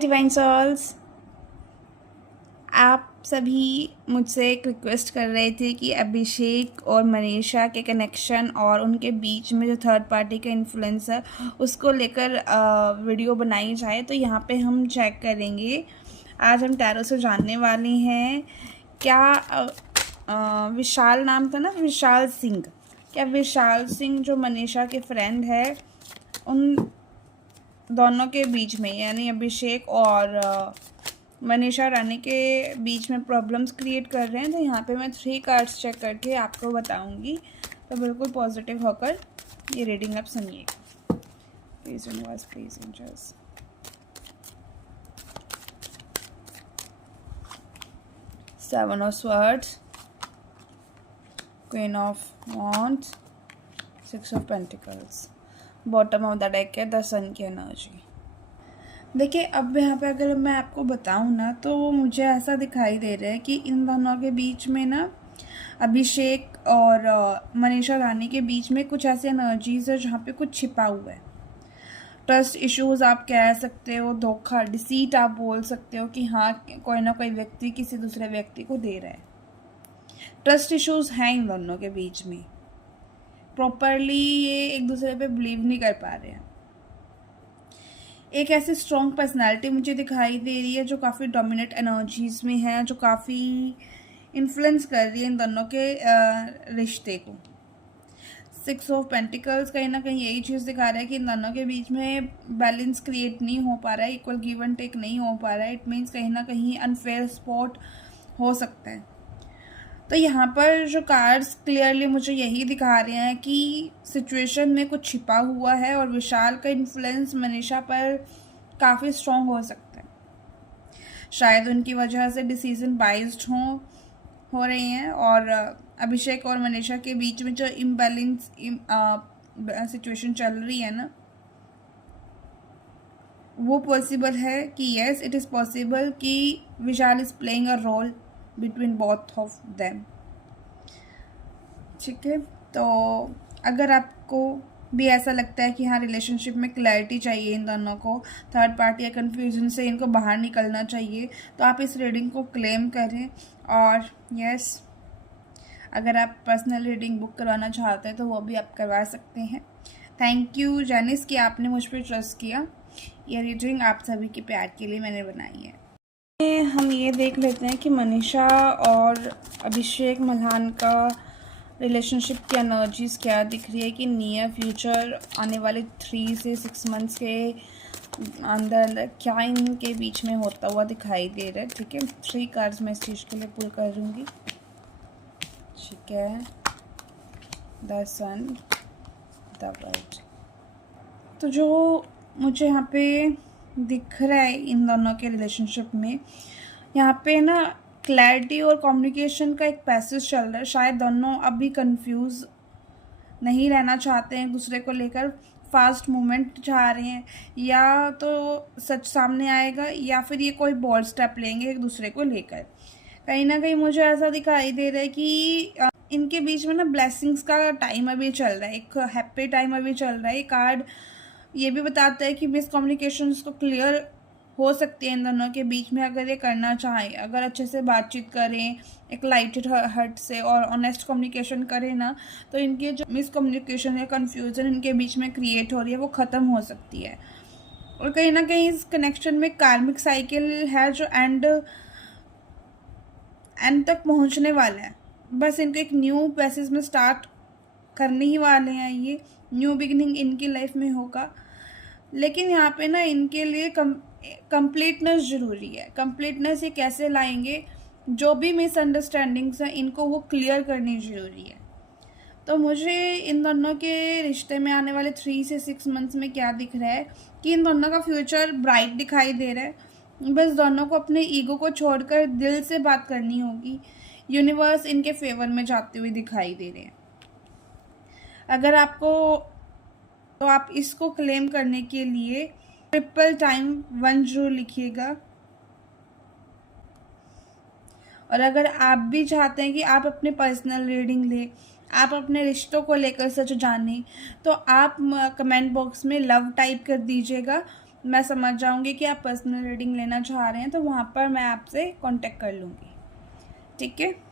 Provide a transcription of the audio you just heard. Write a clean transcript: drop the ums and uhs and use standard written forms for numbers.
Divine souls, आप सभी मुझसे एक रिक्वेस्ट कर रहे थे कि अभिषेक और मनीषा के कनेक्शन और उनके बीच में जो थर्ड पार्टी का इन्फ्लुएंस है उसको लेकर वीडियो बनाई जाए। तो यहाँ पे हम चेक करेंगे। आज हम टैरो से जानने वाले हैं क्या विशाल नाम था ना, विशाल सिंह। क्या विशाल सिंह जो मनीषा के फ्रेंड है उन दोनों के बीच में यानी अभिषेक और मनीषा रानी के बीच में प्रॉब्लम्स क्रिएट कर रहे हैं। तो यहाँ पे मैं 3 कार्ड्स चेक करके आपको बताऊंगी, तो बिल्कुल पॉजिटिव होकर ये रीडिंग आप सुनिएगा। Please universe, please angels. Seven of swords, queen of wands, 6 of pentacles. Bottom of the deck है द सन की एनर्जी। देखिए, अब यहाँ पे अगर मैं आपको बताऊँ ना तो मुझे ऐसा दिखाई दे रहा है कि इन दोनों के बीच में ना, अभिषेक और मनीषा रानी के बीच में कुछ ऐसी एनर्जीज है जहाँ पे कुछ छिपा हुआ है। ट्रस्ट इश्यूज आप कह सकते हो, धोखा, डिसीट आप बोल सकते हो कि हाँ, कोई ना कोई व्यक्ति किसी दूसरे व्यक्ति को दे रहा है। ट्रस्ट इश्यूज हैं इन दोनों के बीच में। प्रॉपरली ये एक दूसरे पे बिलीव नहीं कर पा रहे हैं। एक ऐसी स्ट्रॉन्ग पर्सनालिटी मुझे दिखाई दे रही है जो काफ़ी डोमिनेट एनर्जीज में है, जो काफ़ी इन्फ्लुएंस कर रही है इन दोनों के रिश्ते को। 6 ऑफ पेंटिकल्स कहीं ना कहीं यही चीज़ दिखा रहा है कि इन दोनों के बीच में बैलेंस क्रिएट नहीं हो पा रहा है, इक्वल गिव एंड टेक नहीं हो पा रहा है। इट मीन्स कहीं ना कहीं अनफेयर स्पॉट हो सकता है। तो यहाँ पर जो कार्ड्स क्लियरली मुझे यही दिखा रहे हैं कि सिचुएशन में कुछ छिपा हुआ है और विशाल का इन्फ्लुएंस मनीषा पर काफ़ी स्ट्रॉन्ग हो सकता है। शायद उनकी वजह से डिसीजन बाइज्ड हो रहे हैं और अभिषेक और मनीषा के बीच में जो इम्बैलेंस सिचुएशन चल रही है ना, वो पॉसिबल है कि येस, इट इज़ पॉसिबल कि Vishal is playing a role between both of them. ठीक है, तो अगर आपको भी ऐसा लगता है कि हाँ, रिलेशनशिप में क्लैरिटी चाहिए, इन दोनों को थर्ड पार्टी या कन्फ्यूजन से इनको बाहर निकलना चाहिए, तो आप इस रीडिंग को क्लेम करें। और यस, अगर आप पर्सनल रीडिंग बुक करवाना चाहते हैं तो वो भी आप करवा सकते हैं। थैंक यू जेनिस कि आपने मुझ पर ट्रस्ट किया। ये रीडिंग आप सभी के प्यार के लिए मैंने बनाई है। हम ये देख लेते हैं कि मनीषा और अभिषेक मल्हान का रिलेशनशिप की एनर्जीज क्या दिख रही है कि नियर फ्यूचर आने वाले 3 से 6 मंथ्स के अंदर क्या इनके बीच में होता हुआ दिखाई दे रहा है। ठीक है, 3 कार्ड्स मैं इस चीज़ के लिए पुल करूँगी। ठीक है, द सन, द वर्ल्ड। तो जो मुझे यहाँ पे दिख रहा है इन दोनों के रिलेशनशिप में, यहाँ पे ना क्लैरिटी और कम्युनिकेशन का एक पैसेज चल रहा है। शायद दोनों अभी कंफ्यूज नहीं रहना चाहते हैं एक दूसरे को लेकर, फास्ट मूवमेंट चाह रहे हैं, या तो सच सामने आएगा या फिर ये कोई बोल्ड स्टेप लेंगे एक दूसरे को लेकर। कहीं ना कहीं मुझे ऐसा दिखाई दे रहा है कि इनके बीच में ना ब्लेसिंग्स का टाइम अभी चल रहा है, एक हैप्पी टाइम अभी चल रहा है। कार्ड ये भी बताता है कि मिसकम्युनिकेशन को क्लियर हो सकती है इन दोनों के बीच में, अगर ये करना चाहें, अगर अच्छे से बातचीत करें, एक लाइटेड हार्ट से और ऑनेस्ट कम्युनिकेशन करें ना, तो इनके जो मिसकम्युनिकेशन या कन्फ्यूजन इनके बीच में क्रिएट हो रही है वो ख़त्म हो सकती है। और कहीं ना कहीं इस कनेक्शन में कार्मिक साइकिल है जो एंड तक पहुंचने वाला है। बस इनको एक न्यू बेसिस में स्टार्ट करने ही वाले हैं, ये न्यू बिगिनिंग इनकी लाइफ में होगा। लेकिन यहाँ पे ना इनके लिए कंप्लीटनेस ज़रूरी है। कंप्लीटनेस ये कैसे लाएंगे, जो भी मिसअंडरस्टैंडिंग्स हैं इनको वो क्लियर करनी ज़रूरी है। तो मुझे इन दोनों के रिश्ते में आने वाले 3 से 6 मंथ्स में क्या दिख रहा है कि इन दोनों का फ्यूचर ब्राइट दिखाई दे रहा है। बस दोनों को अपने ईगो को छोड़कर दिल से बात करनी होगी। यूनिवर्स इनके फेवर में जाते हुए दिखाई दे रहे हैं। अगर आपको, तो आप इसको क्लेम करने के लिए 1 जरूर लिखिएगा। और अगर आप भी चाहते हैं कि आप अपने पर्सनल रीडिंग लें, आप अपने रिश्तों को लेकर सच जानें, तो आप कमेंट बॉक्स में लव टाइप कर दीजिएगा मैं समझ जाऊंगी कि आप पर्सनल रीडिंग लेना चाह रहे हैं, तो वहाँ पर मैं आपसे कांटेक्ट कर लूँगी। ठीक है।